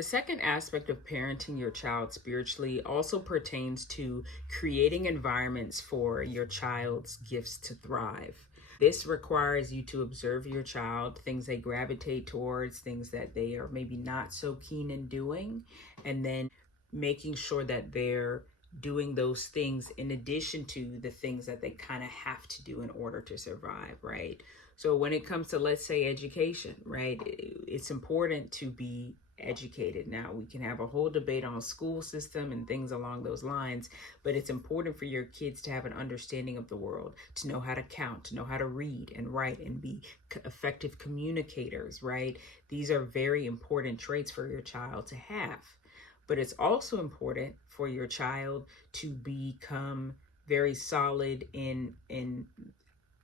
The second aspect of parenting your child spiritually also pertains to creating environments for your child's gifts to thrive. This requires you to observe your child, things they gravitate towards, things that they are maybe not so keen in doing, and then making sure that they're doing those things in addition to the things that they kind of have to do in order to survive, right? So when it comes to, let's say, education, right, it's important to be educated. Now, we can have a whole debate on school system and things along those lines, but it's important for your kids to have an understanding of the world, to know how to count, to know how to read and write and be effective communicators, right? These are very important traits for your child to have. But it's also important for your child to become very solid in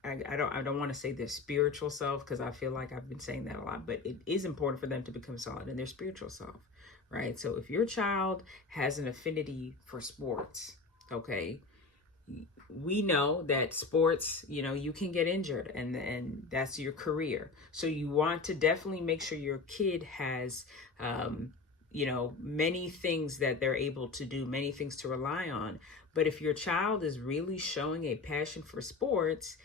I don't want to say their spiritual self, because I feel like I've been saying that a lot, but it is important for them to become solid in their spiritual self, right? So if your child has an affinity for sports, okay, we know that sports, you can get injured, and that's your career. So you want to definitely make sure your kid has many things that they're able to do, many things to rely on. But if your child is really showing a passion for sports,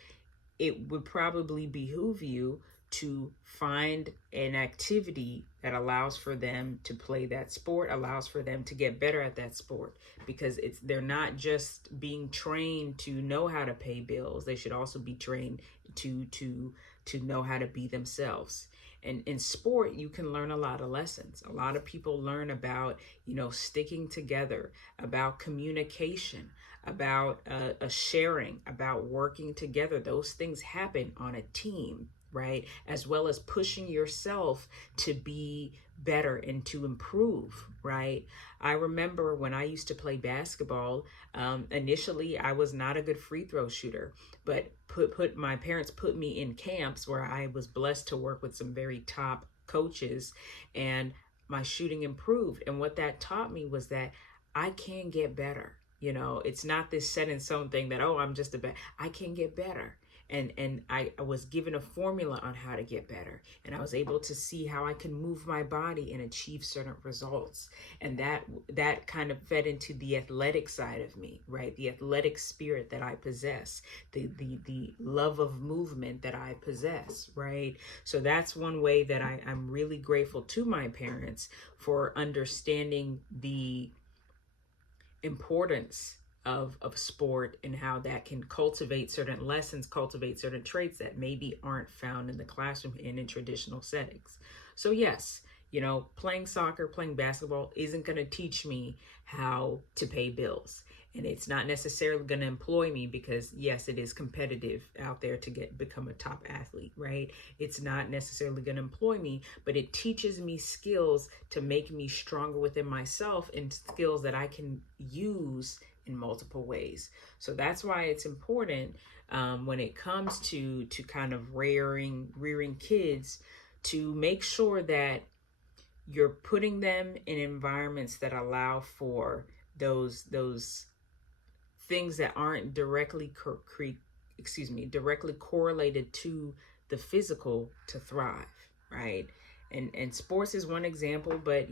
it would probably behoove you to find an activity that allows for them to play that sport, allows for them to get better at that sport, because they're not just being trained to know how to pay bills. They should also be trained to know how to be themselves. And in sport, you can learn a lot of lessons. A lot of people learn about, sticking together, about communication, about a sharing, about working together. Those things happen on a team, right? As well as pushing yourself to be better and to improve, right? I remember when I used to play basketball, initially I was not a good free throw shooter, but my parents put me in camps where I was blessed to work with some very top coaches, and my shooting improved. And what that taught me was that I can get better. It's not this set in stone thing that, oh, I'm just I can get better. And I was given a formula on how to get better. And I was able to see how I can move my body and achieve certain results. And that kind of fed into the athletic side of me, right? The athletic spirit that I possess, the love of movement that I possess, right? So that's one way that I'm really grateful to my parents for understanding the importance of sport and how that can cultivate certain lessons, cultivate certain traits that maybe aren't found in the classroom and in traditional settings. So yes, playing soccer, playing basketball isn't going to teach me how to pay bills. And it's not necessarily going to employ me, because yes, it is competitive out there to become a top athlete, right? It's not necessarily going to employ me, but it teaches me skills to make me stronger within myself, and skills that I can use in multiple ways. So that's why it's important, when it comes to kind of rearing kids, to make sure that you're putting them in environments that allow for those things that aren't directly correlated to the physical to thrive, right? And sports is one example, but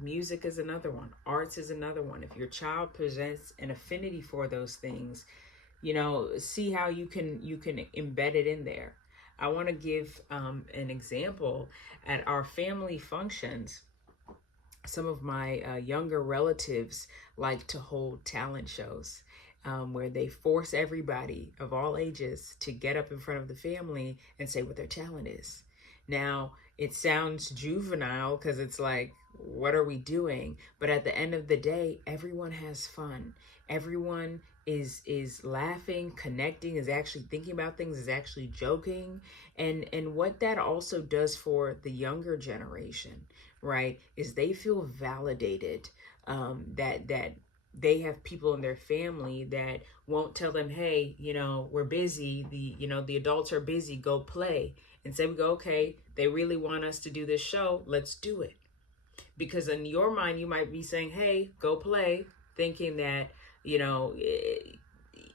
music is another one, arts is another one. If your child presents an affinity for those things, see how you can embed it in there. I want to give an example. At our family functions, some of my younger relatives like to hold talent shows, where they force everybody of all ages to get up in front of the family and say what their talent is. Now, it sounds juvenile because it's like, what are we doing? But at the end of the day, everyone has fun. Everyone is laughing, connecting, is actually thinking about things, is actually joking. And what that also does for the younger generation, right, is they feel validated, that they have people in their family that won't tell them, hey, we're busy, the adults are busy, go play. Instead we go, okay, they really want us to do this show, let's do it. Because in your mind you might be saying, hey, go play, thinking that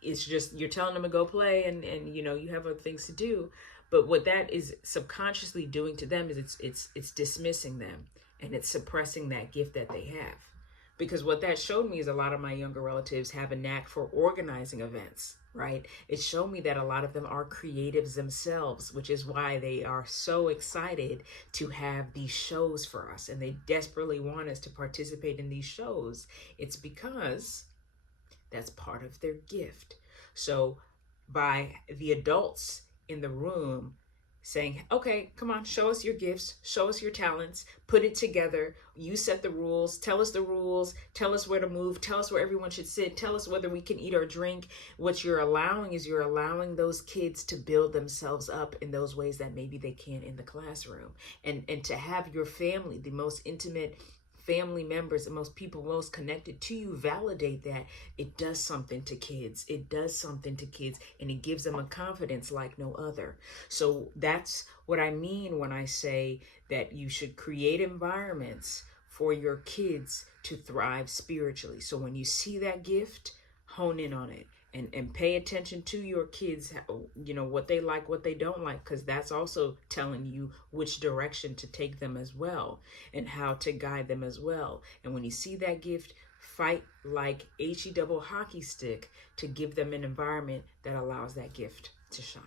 it's just you're telling them to go play, and you have other things to do. But what that is subconsciously doing to them is it's dismissing them. and it's suppressing that gift that they have. Because what that showed me is a lot of my younger relatives have a knack for organizing events, right? It showed me that a lot of them are creatives themselves, which is why they are so excited to have these shows for us, and they desperately want us to participate in these shows. It's because that's part of their gift. So by the adults in the room saying, okay, come on, show us your gifts, show us your talents, put it together. You set the rules, tell us the rules, tell us where to move, tell us where everyone should sit, tell us whether we can eat or drink. What you're allowing is you're allowing those kids to build themselves up in those ways that maybe they can't in the classroom. And to have your family, the most intimate family members, the most people most connected to you, validate that, it does something to kids. It does something to kids, and it gives them a confidence like no other. So that's what I mean when I say that you should create environments for your kids to thrive spiritually. So when you see that gift, hone in on it. And pay attention to your kids, what they like, what they don't like, because that's also telling you which direction to take them as well and how to guide them as well. And when you see that gift, fight like HE double hockey stick to give them an environment that allows that gift to shine.